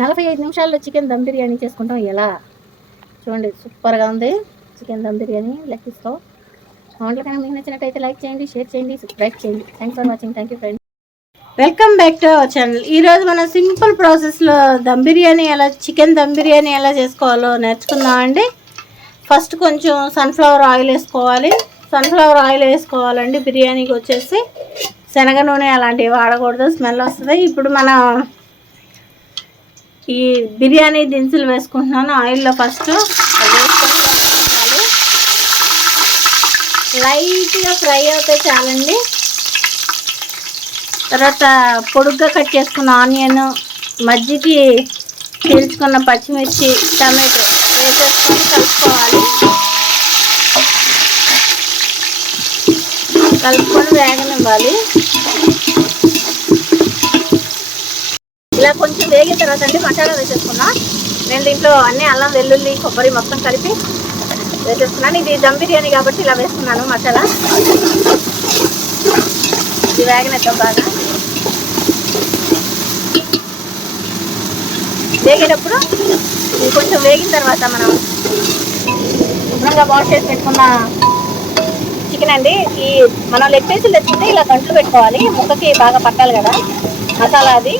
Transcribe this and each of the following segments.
నలభై ఐదు నిమిషాల్లో చికెన్ దమ్ బిర్యానీ చేసుకుంటాం. ఎలా? చూడండి సూపర్గా ఉంది. చికెన్ దమ్ బిర్యానీ లెక్కిస్తాం. వంటలు కానీ మీకు నచ్చినట్టయితే లైక్ చేయండి షేర్ చేయండి సబ్స్క్రైబ్ చేయండి. Thanks for watching thank you friends welcome back to our channel ఈరోజు మనం సింపుల్ ప్రాసెస్లో దమ్ బిర్యానీ ఎలా చికెన్ దమ్ బిర్యానీ ఎలా చేసుకోవాలో నేర్చుకుందామండి ఫస్ట్ కొంచెం సన్ఫ్లవర్ ఆయిల్ వేసుకోవాలి. సన్ఫ్లవర్ ఆయిల్ వేసుకోవాలండి. బిర్యానీకి వచ్చేసి శనగ నూనె అలాంటివి వాడకూడదు. స్మెల్ వస్తుంది. ఇప్పుడు మనం ఈ బిర్యానీ దినుసులు వేసుకుంటున్నాను. ఆయిల్లో ఫస్ట్ వేసుకొని లైట్గా ఫ్రై అవుతాయి చాలండి. తర్వాత పొడుగ్గా కట్ చేసుకున్న ఆనియన్ మజ్జికి చీల్చుకున్న పచ్చిమిర్చి టమాటో వేసేసుకొని కలుపుకోవాలి. కలుపుకొని వేగనివ్వాలి. ఇలా కొంచెం వేగిన తర్వాత అండి మసాలా వేసేసుకున్నా. నేను దీంట్లో అన్ని అల్లం వెల్లుల్లి కొబ్బరి మొత్తం కలిపి వేసేసుకున్నాను. ఇది దమ్ బిర్యానీ కాబట్టి ఇలా వేసుకున్నాను మసాలా. ఇది వేగనెత్తం బాగా. వేగేటప్పుడు కొంచెం వేగిన తర్వాత మనం శుభ్రంగా వాష్ చేసి పెట్టుకున్న చికెన్ అండి. ఈ మనం లెగ్ పీసులు తెచ్చుకుంటే ఇలా గంటలు పెట్టుకోవాలి. ముక్కకి బాగా పట్టాలి కదా. మసాలా అది.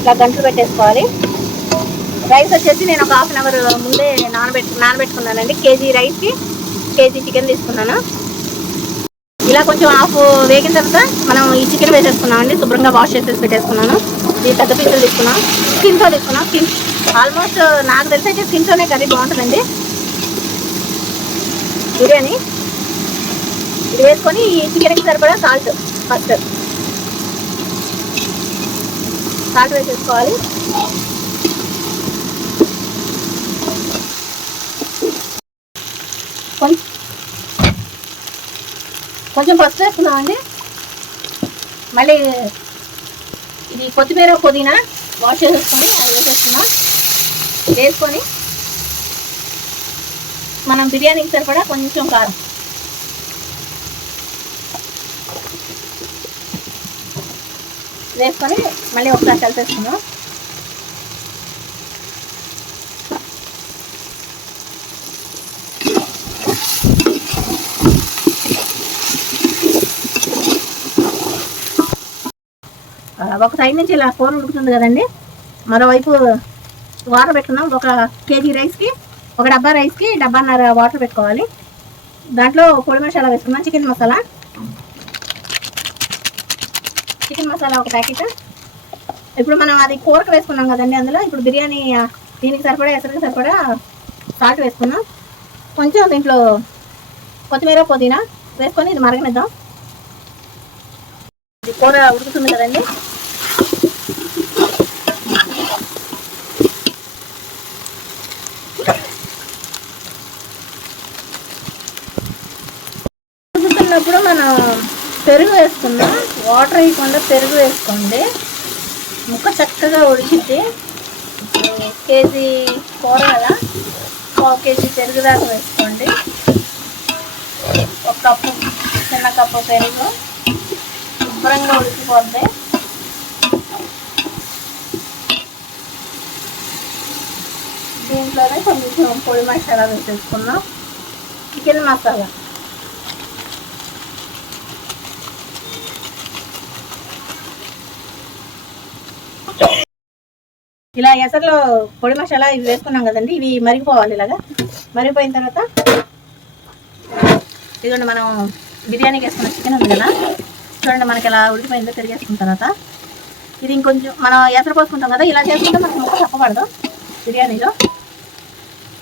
ఇలా గంటలు పెట్టేసుకోవాలి. రైస్ వచ్చేసి నేను ఒక హాఫ్ అన్ అవర్ ముందే నానబెట్టు నానబెట్టుకున్నానండి. కేజీ రైస్కి కేజీ చికెన్ తీసుకున్నాను. ఇలా కొంచెం హాఫ్ వేగిన తర్వాత మనం ఈ చికెన్ వేసేసుకున్నామండి. శుభ్రంగా వాష్ చేసేసి పెట్టేసుకున్నాను. ఈ పెద్ద పీసులు తీసుకున్నాం. స్కిన్తో తీసుకున్నాం. స్కిన్ ఆల్మోస్ట్ నాకు తెలిసి అయితే స్కిన్తోనే కర్రీ బాగుంటుందండి. బిర్యానీ. ఇది వేసుకొని ఈ చికెన్కి సరిపడా సాల్ట్ ఫస్ట్. సాల్ట్ వేసేసుకోవాలి. కొంచెం కొంచెం పసుపు వేసుకున్నామండి మళ్ళీ ఇది కొత్తిమీర పుదీనా వాష్ చేసేసుకొని అది వేసేసుకున్నాం వేసుకొని మనం బిర్యానీకి సరిపడా కొంచెం కారం. వేసుకొని మళ్ళీ ఒకసారి కలిపేసుకుందాం. ఒక సైడ్ నుంచి ఇలా కూర ఉడుకుతుంది కదండి. మరోవైపు వాటర్ పెట్టుకున్నాం ఒక కేజీ రైస్కి ఒక డబ్బా రైస్కి డబ్బాన్నర వాటర్ పెట్టుకోవాలి. దాంట్లో పొడి మసాలా వేసుకున్నాం చికెన్ మసాలా. చికెన్ మసాలా ఒక ప్యాకెట్. ఇప్పుడు మనం అది కూరకు వేసుకున్నాం కదండి అందులో. ఇప్పుడు బిర్యానీ దీనికి సరిపడా ఎసరికి సరిపడా సాల్ట్ వేసుకున్నాం కొంచెం దీంట్లో కొత్తిమీర పుదీనా వేసుకొని ఇది మరగనిద్దాం. ఇది కూర ఉడుకుతుంది కదండి. ఉడుకుతున్నప్పుడు మనం పెరుగు వేసుకుందాం. వాటర్ వేయకుండా పెరుగు వేసుకోండి. ముక్క చక్కగా ఉడికిద్ది కేజీ కూర కదా పావు కేజీ పెరుగు దాకా వేసుకోండి. ఒక కప్పు చిన్న కప్పు పెరుగు శుభ్రంగా ఉడికిపోద్ది దీంట్లోనే కొంచెం పొడి మసాలా వేసేసుకున్నాం చికెన్ మసాలా. ఇలా ఎసర్లో పొడి మసాలా ఇవి వేసుకున్నాం కదండి ఇవి మరిగిపోవాలి ఇలాగా. మరిగిపోయిన తర్వాత ఇదిగోండి మనం బిర్యానీకి వేసుకున్న చికెన్ ఉంది కదా చూడండి మనకి ఎలా ఉడికిపోయిందో తిరిగేసుకున్న తర్వాత. ఇది ఇంకొంచెం మనం ఎసరు పోసుకుంటాం కదా ఇలా చేసుకుంటే మనకు ముక్క తప్పబడదు బిర్యానీలో.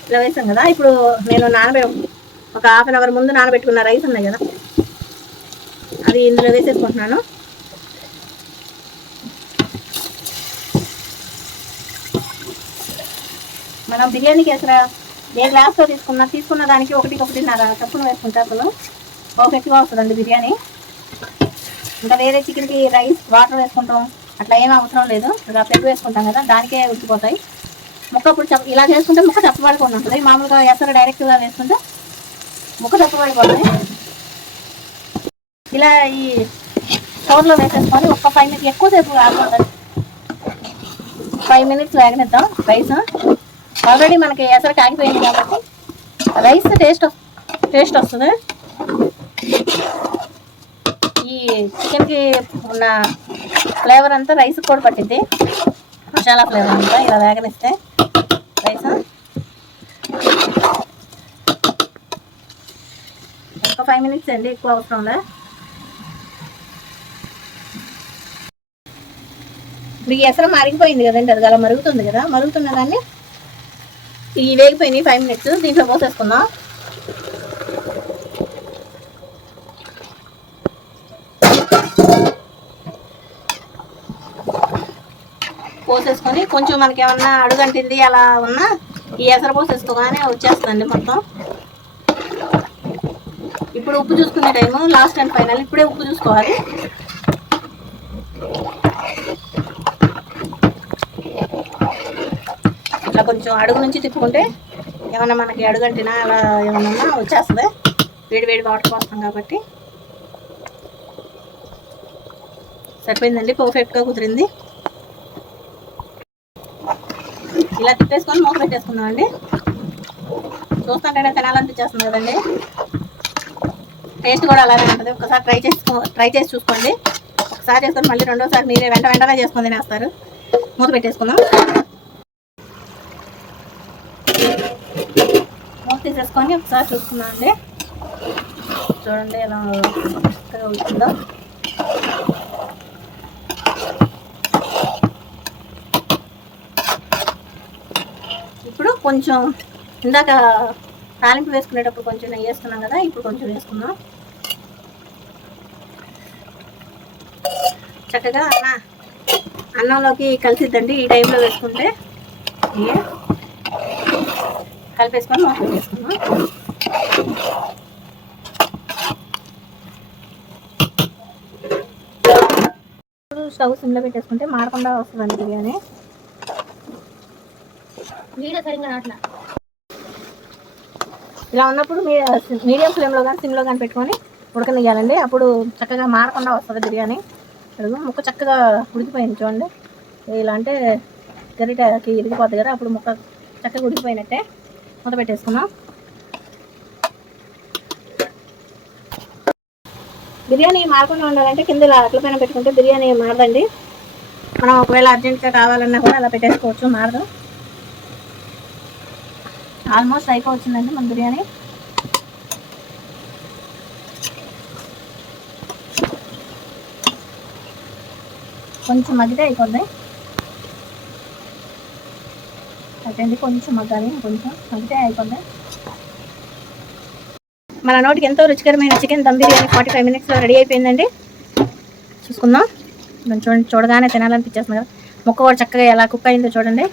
ఇలా వేసాం కదా ఇప్పుడు నేను నానబె ఒక హాఫ్ అన్ అవర్ ముందు నానబెట్టుకున్న రైస్ ఉన్నాయి కదా అది ఇందులో వేసేసుకుంటున్నాను. మనం బిర్యానీకి వేసిన ఏ గ్లాస్తో తీసుకున్నా తీసుకున్న దానికి ఒకటి ఒకటిన్నర చప్పున వేసుకుంటే అసలు. పర్ఫెక్ట్గా వస్తుందండి బిర్యానీ. ఇంకా వేరే చికెన్కి రైస్ వాటర్ వేసుకుంటాం. అట్లా ఏం అవసరం లేదు. ఇలా పెరుగు వేసుకుంటాం కదా దానికే ఉడికిపోతాయి. ముక్క ఇప్పుడు చప్ప ఇలా చేసుకుంటే ముక్క చప్పబడుకుండా ఉంటుంది మామూలుగా ఎసరు డైరెక్ట్గా వేసుకుంటే ముక్క చప్పబడిపోతుంది. ఇలా ఈ స్టోర్లో వేసేసుకొని ఒక ఫైవ్ మినిట్స్ ఎక్కువసేపు కాకుండా ఫైవ్ మినిట్స్ వేగనిద్దాం రైస్. ఆల్రెడీ మనకి ఎసరు కాగిపోయింది కాబట్టి. రైస్ టేస్ట్ టేస్ట్ వస్తుంది. ఈ చికెన్కి ఉన్న ఫ్లేవర్ అంతా రైస్కి కూడా పట్టింది మసాలా ఫ్లేవర్ అంతా ఇలా వేగనిస్తే రైస్ ఒక ఫైవ్ మినిట్స్ అండి ఎక్కువ అవసరం లే. ఇప్పుడు ఈ ఎసరు మరిగిపోయింది కదండి అది అలా మరుగుతుంది కదా మరుగుతున్న దాన్ని ఈ వేగిపోయినాయి ఫైవ్ మినిట్స్ దీంట్లో పోసేసుకుందాం పోసేసుకొని కొంచెం మనకి ఏమన్నా అడుగంటింది అలా ఉన్నా ఈ ఎసరు పోసేసుకోగానే వచ్చేస్తుంది మొత్తం. ఇప్పుడు ఉప్పు చూసుకునే టైము లాస్ట్ అండ్ ఫైనల్ ఇప్పుడే ఉప్పు చూసుకోవాలి. ఇట్లా కొంచెం అడుగు నుంచి తిప్పుకుంటే ఏమన్నా మనకి అడుగంటినా అలా ఏమన్నా వచ్చేస్తుంది. వేడి వేడి వాటర్ పోస్తాం కాబట్టి. సరిపోయిందండి? పర్ఫెక్ట్గా కుదిరింది. ఇలా తిప్పేసుకొని మూత పెట్టేసుకుందామండి. చూస్తుంటేనే తినాలనిపించేస్తుంది కదండి. టేస్ట్ కూడా అలాగే ఉంటుంది. ఒకసారి ట్రై చేసుకో ట్రై చేసి చూసుకోండి. ఒకసారి చేసుకొని మళ్ళీ రెండోసారి మీరే వెంట వెంటనే చేసుకొని తినేస్తారు. మూత పెట్టేసుకుందాం. మూత తీసేసుకొని ఒకసారి చూసుకున్నాం అండి చూడండి ఎలా చక్కగా ఉంటుందో. ఇప్పుడు కొంచెం ఇందాక తాలింపు వేసుకునేటప్పుడు కొంచెం నెయ్యి వేసుకున్నాం కదా ఇప్పుడు కొంచెం వేసుకుందాం. చక్కగా అన్న అన్నంలోకి కలిసిద్దండి ఈ టైంలో వేసుకుంటే. నెయ్యి కలిపేసుకొని వాటర్ వేసుకున్నాం స్టవ్ సిమ్లో పెట్టేసుకుంటే మాడకుండా వస్తుందండి బిర్యానీ. వీడియో సరిగ్గా అట్లా ఇలా ఉన్నప్పుడు మీ మీడియం ఫ్లేమ్లో కానీ సిమ్లో కానీ పెట్టుకొని ఉడకనియ్యాలండి. అప్పుడు చక్కగా మారకుండా వస్తుంది బిర్యానీ. అడుగు ముక్క చక్కగా ఉడికిపోయింది చూడండి. ఇలా అంటే గరిటకి ఇరిగిపోతుంది కదా అప్పుడు ముక్క చక్కగా ఉడికిపోయినట్టే. మూత పెట్టేసుకున్నాం బిర్యానీ మారకుండా ఉండాలంటే కింద ఇలా అట్ల పైన పెట్టుకుంటే బిర్యానీ మారదండి. మనం ఒకవేళ అర్జెంట్గా కావాలన్నా కూడా అలా పెట్టేసుకోవచ్చు మారదు. ఆల్మోస్ట్ అయిపోవచ్చిందండి మన బిర్యానీ. కొంచెం మగ్గితే అయిపోద్ది. పెట్టండి కొంచెం మగ్గాలి. కొంచెం మగ్గితే అయిపోద్ది. మన నోటికి ఎంతో రుచికరమైన chicken dum biryani forty five మినిట్స్లో రెడీ అయిపోయిందండి. చూసుకుందాం. నేను చూడండి చూడగానే తినాలనిపించేస్తుంది కదా. ముక్క కూడా చక్కగా ఎలా కుక్ అయిందో చూడండి.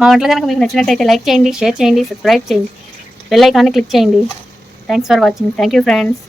మా వంటలు కనుక మీకు నచ్చినట్టయితే లైక్ చేయండి షేర్ చేయండి సబ్స్క్రైబ్ చేయండి. బెల్ ఐకాన్ని క్లిక్ చేయండి. Thanks for watching thank you friends